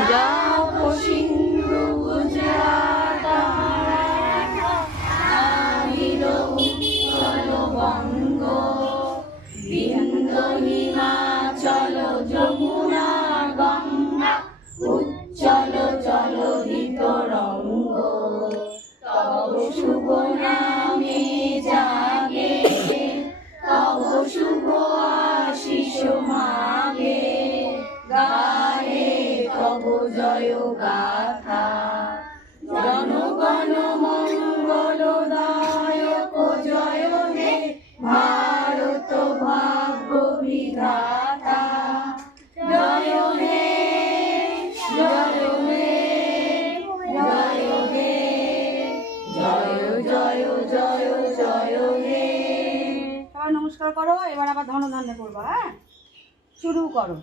যাব সিন্ধু গুজরাট উচ্চল বঙ্গ বিন্দ হিমাচল যমুনা গঙ্গা উচ্চল জলধিত রঙ্গ তব শুভ নামে জাগে তব শুভ আশিস মাগে গাহে তব জয় গাথা জনগণ মঙ্গলদায়ক জয় হে ভারত ভাগ্য বিধাতা জয় হে জয় হে জয় হে জয় জয় জয় জয় হে। সবাই নমস্কার করো, এবার আবার ধনধান্য করবো। হ্যাঁ, শুরু করো।